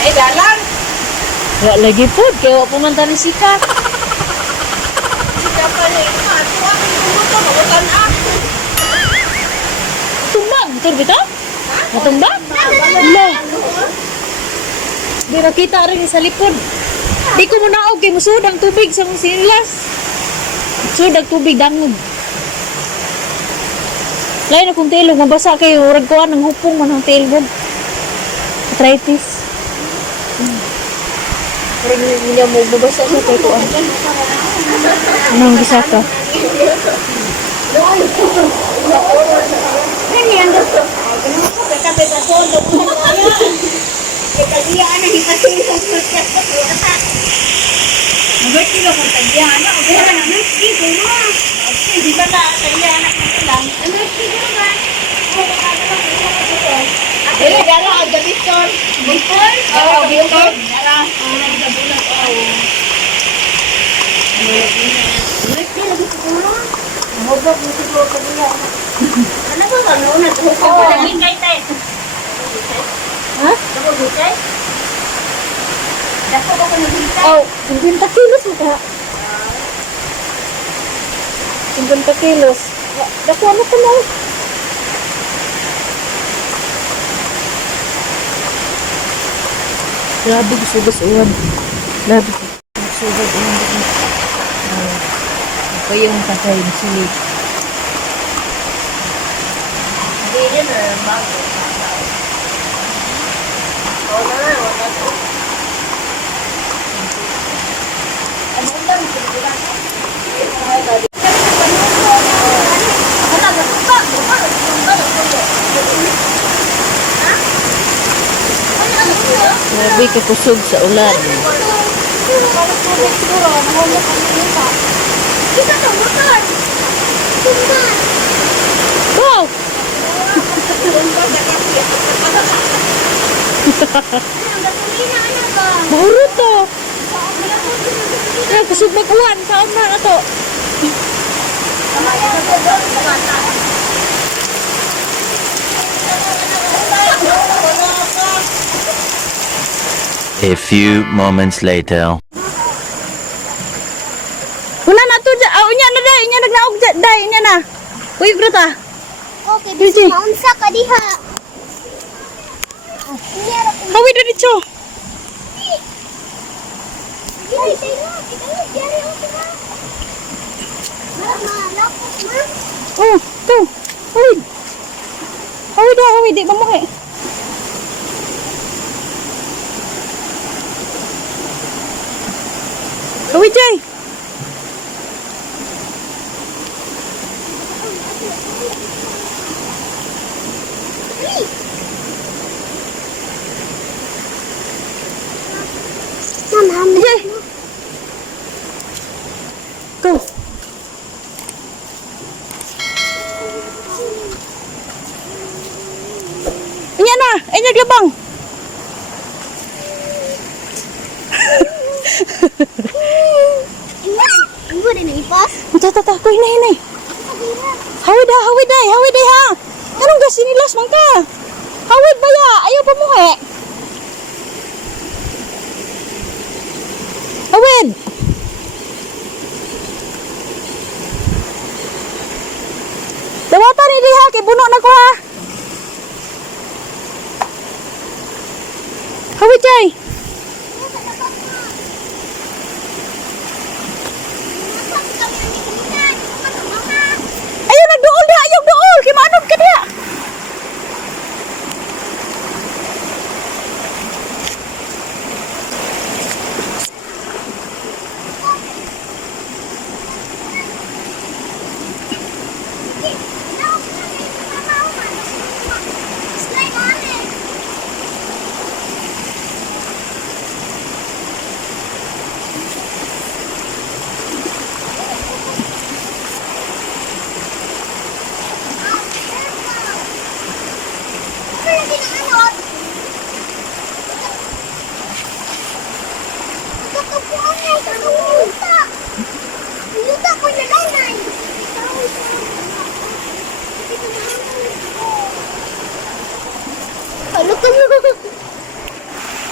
Ay, dalang. Wala lagi po, kaya wala pumunta ni Sika. Sika pa niya. Ito ang pumuto. Magutan ako. Tumbang, betul bita? Ha? Matumbang? Wala. Di nakita rin sa lipod. Di ko muna kay musud ang tubig sa mong sinilas. Sud ang tubig dangog. Lain akong tilog, mabasa kayo. Urag ko ng hupong man ang tilog. Arthritis. Urag niya mo, mabasa siya kayo ko. Anong gisaka? Ano yan? Katabi ka po. Kaya na hipatulong ko siya sa kuwata. Magat sila kung tagya na. Kaya na naman, dito mo. Hindi ba na tagya na kung lang? Ano sila ba? Ay, gala, ang Victor. Victor? Oo, Victor. Gala, ang gabulat. Ano sila gusto mo? Mahubog mo siguro ka nila. Ano ba ka noon? Naghuhog ka pa lang hingay tayo. Ha? Dako gutay? Dako ba ko naghintay? Oh, 50 kilos mo ka. 50 kilos. Dako ano ka na? Grabe gusto uwan. Grabe gusto uwan. Ako yung patay ng sulit. Hindi na bago. Wala to. Ano ba ang pinagkulan? Grabe ka kusog sa ulan. Wow! Mahuro to. Kaya kusog mag-uwan. Saan na to? A few moments later. Kuna na to. Unya na day. Unya nagnaog day. Unya na. Uy, brata. Okay, bisa maunsa ka diha. Hawid na dito. Oh, to. Hawid. Hawid na. Hawid. Di ba mo kay? Hawid jay. Jay. Go. Inya na. Inya glabang. Ibu ada naipas. Tata, ko hinay. Hawid ha. Anong gas sinilas man ka? Hawid ba ya? Ayaw pa mo he. Hawid. Dawatan ni diha kay buno na ko ha. Hawid jay. Ayaw nagduol diha, ayaw duol. Kay maanod ka diha. Slide on it.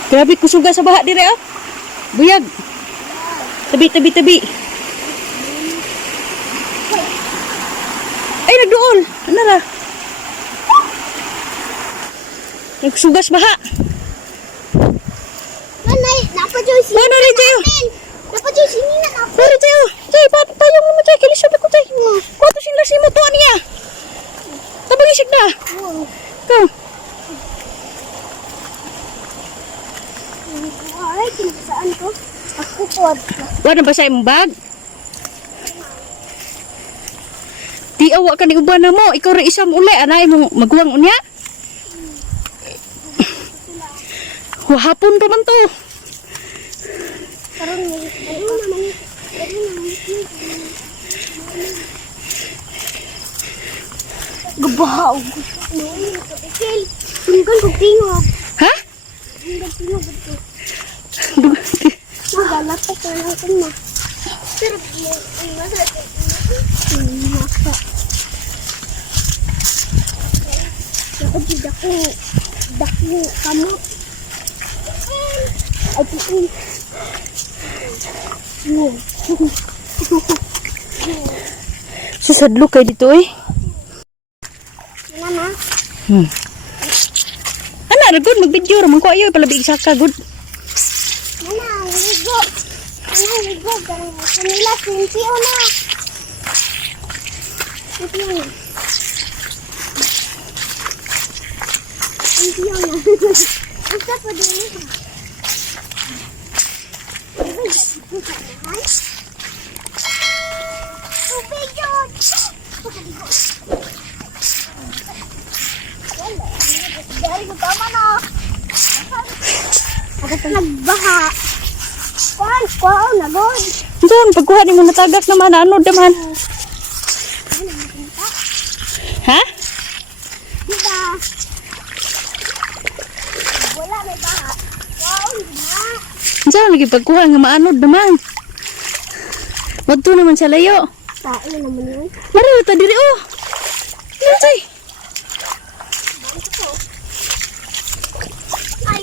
Grabe kusuga sa baha dire ah. Buyag. Tabi. Ay nagduol. Ano ra? Nagsugas baha. Nanay, napajoy si Ano rin tayo? Napajoy si Nina na. Pare tayo. Jay, payong naman tayo. Kilisod ako tayo. Kuwato sing lasi mo tuan niya. Tabang isig na. Ikaw. Ay, saan ko? Ako po. Wala ba sa imong bag? Di awa ka ni uban na mo. Ikaw rin isam uli. Anay mo magwang unya. Wahapon pa man to. Karon naman. Gabahaw. Tinggal ko tingog. Ha? Tinggal tingog ito. Magalat pa ko lang ito na. Pero masarap. Nasa. Dako kamu. Aduh. Susadlo kay dito eh. Mama. Ana ra gud mag-video ra man ko ayo palabig sa ka gud. Mama, ligo. Mama, ligo. Kanila, sinsio na. Sinsio na. Sinsio na. Asa pa din. Tubig yun. Dari ko tama na. Nagbaha. Kuan, nagod. Diyan pagkuha ni mo natagak naman ano daman. Ha? Diba? Wala may baha. Wow, na. Diyan lagi pagkuha nga maanod naman. Wadto naman sa layo. Tae naman yun. Mara ta diri oh. Nanay. Ay.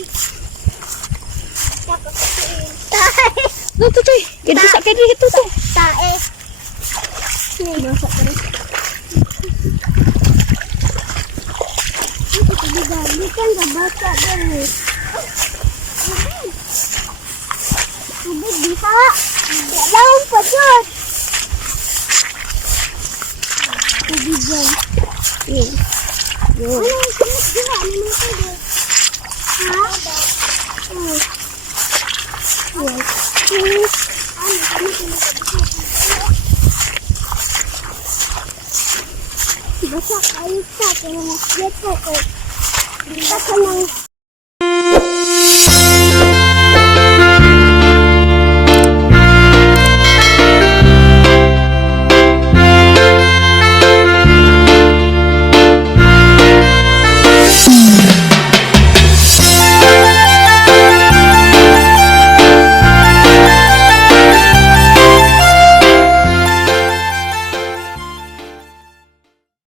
Tae. Dito toy. Kaya sa kay diri to. Tae. May dosa pa rin. Ito diba? Bukan sa bata dali. Tubig diha. Dalawang pa dyan. Tubig dyan. Ano yung tubig diha? Ano yung tubig? Ha? Basta kayo sa kaya mas ko. Basta nang